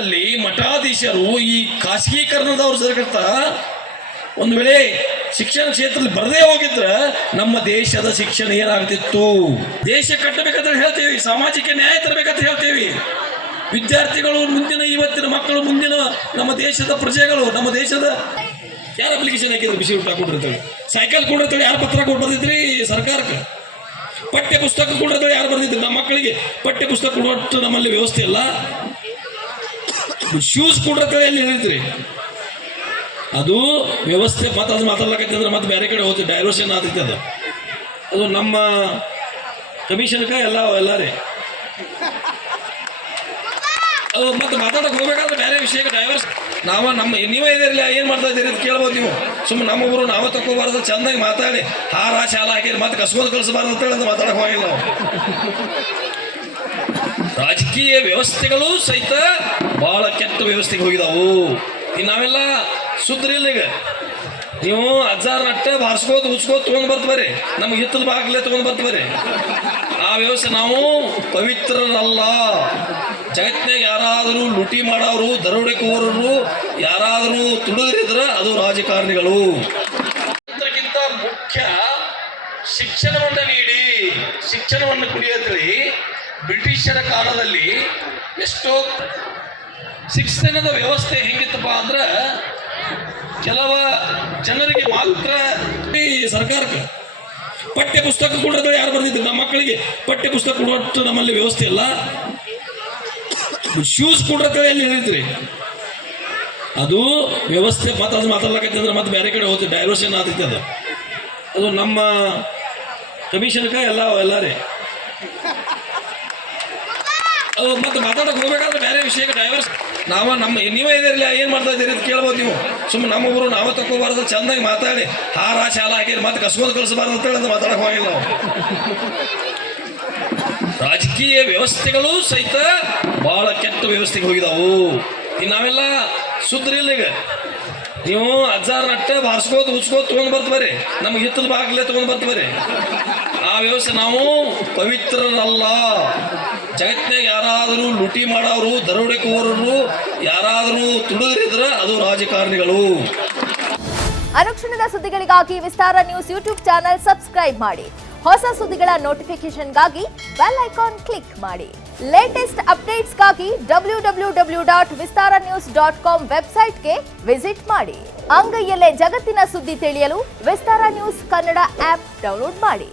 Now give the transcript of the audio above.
ಭಾರತದಲ್ಲಿ ಮಠಾಧೀಶರು ಈ ಖಾಸಗೀಕರಣದವ್ರು ಸರ್ಕರ್ತ ಒಂದು ವೇಳೆ ಶಿಕ್ಷಣ ಕ್ಷೇತ್ರದಲ್ಲಿ ಬರದೇ ಹೋಗಿದ್ರೆ ನಮ್ಮ ದೇಶದ ಶಿಕ್ಷಣ ಏನಾಗ್ತಿತ್ತು. ದೇಶ ಕಟ್ಟಬೇಕಂತ ಹೇಳ್ತೇವೆ, ಸಾಮಾಜಿಕ ನ್ಯಾಯ ತರಬೇಕಂತ ಹೇಳ್ತೇವೆ. ವಿದ್ಯಾರ್ಥಿಗಳು ಮುಂದಿನ ಇವತ್ತಿನ ಮಕ್ಕಳು ಮುಂದಿನ ನಮ್ಮ ದೇಶದ ಪ್ರಜೆಗಳು, ನಮ್ಮ ದೇಶದ ಯಾರು ಅಪ್ಲಿಕೇಶನ್ ಹಾಕಿದ್ರು ಬಿಸಿ ಊಟ ಕೊಟ್ಟಿರ್ತಾರೆ, ಸೈಕಲ್ ಕೊಟ್ಟಿರ್ತಾರೆ, ಯಾರು ಪತ್ರ ಕೊಟ್ಟು ಬಂದಿದ್ರಿ ಸರ್ಕಾರಕ್ಕೆ, ಪಠ್ಯ ಪುಸ್ತಕ ಕೊಟ್ಟಿರ್ತಾರೆ ಯಾರು ಬರ್ದಿದ್ರು ನಮ್ಮ ಮಕ್ಕಳಿಗೆ ಪಠ್ಯ ಪುಸ್ತಕ ಕೊಡುವಷ್ಟು ನಮ್ಮಲ್ಲಿ ವ್ಯವಸ್ಥೆ ಇಲ್ಲ. ಶೂಸ್ ಕೊಟ್ಟಿರ್ತಾರೆ ಎಲ್ಲಿ ಹೇಳಿದ್ರಿ, ಅದು ವ್ಯವಸ್ಥೆ ಮಾತಾಡ್ಲಕೈತೆ ಅಂದ್ರೆ ಮತ್ತೆ ಬೇರೆ ಕಡೆ ಹೋಗ್ತದೆ, ಡೈವರ್ಷನ್ ಆಗ್ತೈತೆ. ಅದು ನಮ್ಮ ಕಮಿಷನ್ಗೆ ಎಲ್ಲರೇ ಅದು ಮತ್ತೆ ಮಾತಾಡಕ್ಕೆ ಹೋಗ್ಬೇಕಾದ್ರೆ ಬೇರೆ ವಿಷಯಕ್ಕೆ ಡೈವರ್ಸ್ ನೀವೇ ಇದಿರಲಿಲ್ಲ ಏನು ಮಾಡ್ತಾ ಇದ್ದೀರಿ ಅಂತ ಕೇಳ್ಬೋದು ನೀವು. ಸುಮ್ಮನೆ ನಮ್ಮೊಬ್ಬರು ನಾವೇ ತಗೋಬಾರ್ದು, ಚೆಂದಾಗಿ ಮಾತಾಡಿ ಹಾರ ಶಾಲ ಹಾಕಿರಿ ಮತ್ತೆ ಕಸ್ಕೋದು ಕಳಿಸಬಾರ್ದು ಅಂತೇಳಿ ಅದು ಮಾತಾಡಕ್ಕೆ ಹೋಗಿಲ್ಲ ನಾವು. ರಾಜಕೀಯ ವ್ಯವಸ್ಥೆಗಳು ಸಹಿತ ಬಹಳ ಕೆಟ್ಟ ವ್ಯವಸ್ಥೆಗೆ ಹೋಗಿದಾವು. ನಾವೆಲ್ಲ ಸುದ್ರಿಲ್ಲ. ಈಗ ನೀವು ಅಜ್ಜಾರ ನಟ್ಟ ಬಾರಿಸ್ಕೋದು ಉಚ್ಕೋದು ತೊಗೊಂಡು ಬರ್ತಬರಿ, ನಮ್ಗೆ ಹಿತ್ತಲ ಬಾಗ್ಲೇ ತೊಗೊಂಡು ಬರ್ತಬರಿ. ಆ ವ್ಯವಸ್ಥೆ ನಾವು ಪವಿತ್ರರಲ್ಲ. ಜಗತ್ತಿನಾಗ ಯಾರಾದರೂ ಲೂಟಿ ಮಾಡೋರು, ದರೋಡೆಕೋರರು ಯಾರಾದರೂ ತುಡುಗರಿದ್ರೆ ಅದು ರಾಜಕಾರಣಿಗಳು. ಅದಕ್ಕಿಂತ ಮುಖ್ಯ ಶಿಕ್ಷಣವನ್ನು ನೀಡಿ, ಶಿಕ್ಷಣವನ್ನು ಕುಡಿಯತ್ರಿ. ಬ್ರಿಟಿಷರ ಕಾಲದಲ್ಲಿ ಎಷ್ಟೋ ಶಿಕ್ಷಣದ ವ್ಯವಸ್ಥೆ ಹೆಂಗಿತ್ತಪ್ಪ ಅಂದ್ರೆ ಕೆಲವ ಜನರಿಗೆ ಮಾತ್ರ ಸರ್ಕಾರಕ್ಕೆ ಪಠ್ಯ ಪುಸ್ತಕ ಕೊಡೋದು ಯಾರು ಬರ್ದಿದ್ರು ನಮ್ಮ ಮಕ್ಕಳಿಗೆ ಪಠ್ಯ ಪುಸ್ತಕ ಕೊಡುವಷ್ಟು ನಮ್ಮಲ್ಲಿ ವ್ಯವಸ್ಥೆ ಇಲ್ಲ. ಶೂಸ್ ಕೊಟ್ಟಿರ್ತಾರೆ ಎಲ್ಲಿ ಹೇಳಿದ್ರಿ, ಅದು ವ್ಯವಸ್ಥೆ ಮಾತಾಡ್ಲಕೈತೆ ಅಂದ್ರೆ ಮತ್ತೆ ಬೇರೆ ಕಡೆ ಹೋಗ್ತದೆ, ಡೈವರ್ಷನ್ ಆಗ್ತೈತೆ. ಅದು ನಮ್ಮ ಕಮಿಷನ್ಗೆ ಎಲ್ಲರೇ ಅದು ಮತ್ತೆ ಮಾತಾಡಕ್ಕೆ ಹೋಗ್ಬೇಕಾದ್ರೆ ಬೇರೆ ವಿಷಯಕ್ಕೆ ಡೈವರ್ಸ್ ನೀವೇ ಇದಿರಲಿಲ್ಲ ಏನು ಮಾಡ್ತಾ ಇದ್ದೀರಿ ಅಂತ ಕೇಳ್ಬೋದು ನೀವು. ಸುಮ್ಮನೆ ನಮ್ಮೊಬ್ಬರು ನಾವೇ ತಗೋಬಾರ್ದು, ಚೆಂದಾಗಿ ಮಾತಾಡಿ ಹಾರ ಶಾಲ ಹಾಕಿರಿ ಮತ್ತೆ ಕಸ್ಕೋದು ಕಳಿಸಬಾರ್ದು ಅಂತೇಳಿ ಅದು ಮಾತಾಡಕ್ಕೆ ಹೋಗಿಲ್ಲ ನಾವು. ರಾಜಕೀಯ ವ್ಯವಸ್ಥೆಗಳು ಸಹಿತ ಬಹಳ ಕೆಟ್ಟ ವ್ಯವಸ್ಥೆಗೆ ಹೋಗಿದಾವು. ನಾವೆಲ್ಲ ಸುದ್ರಿಲ್ಲ. ಈಗ ನೀವು ಅಜ್ಜಾರ ನಟ್ಟ ಬಾರಿಸ್ಕೋದು ಉಚ್ಕೋದು ತೊಗೊಂಡು ಬರ್ತಬರಿ, ನಮ್ಗೆ ಹಿತ್ತಲ ಬಾಗ್ಲೇ ತೊಗೊಂಡು ಬರ್ತಬರಿ. ಆ ವ್ಯವಸ್ಥೆ ನಾವು ಪವಿತ್ರರಲ್ಲ. ಜಗತ್ತಿನಾಗ ಯಾರಾದರೂ ಲೂಟಿ ಮಾಡೋರು, ದರೋಡೆಕೋರರು ಯಾರಾದರೂ ತುಡುಗರಿದ್ರೆ ಅದು ರಾಜಕಾರಣಿಗಳು. ಅನುಕ್ಷಣದ ಸುದ್ದಿಗಳಿಗಾಗಿ ವಿಸ್ತಾರ ನ್ಯೂಸ್ ಯೂಟ್ಯೂಬ್ ಚಾನೆಲ್ ಸಬ್ಸ್ಕ್ರೈಬ್ ಮಾಡಿ. ಹೊಸ ಸುದ್ದಿಗಳ ನೋಟಿಫಿಕೇಶನ್ಗಾಗಿ ಬೆಲ್ ಐಕಾನ್ ಕ್ಲಿಕ್ ಮಾಡಿ. ಲೇಟೆಸ್ಟ್ ಅಪ್ಡೇಟ್ಸ್ಗಾಗಿ www.vistaranews.com ವೆಬ್ಸೈಟ್ಗೆ ವಿಸಿಟ್ ಮಾಡಿ. ಅಂಗೈಯಲ್ಲೇ ಜಗತ್ತಿನ ಸುದ್ದಿ ತಿಳಿಯಲು ವಿಸ್ತಾರ ನ್ಯೂಸ್ ಕನ್ನಡ ಆಪ್ ಡೌನ್ಲೋಡ್ ಮಾಡಿ.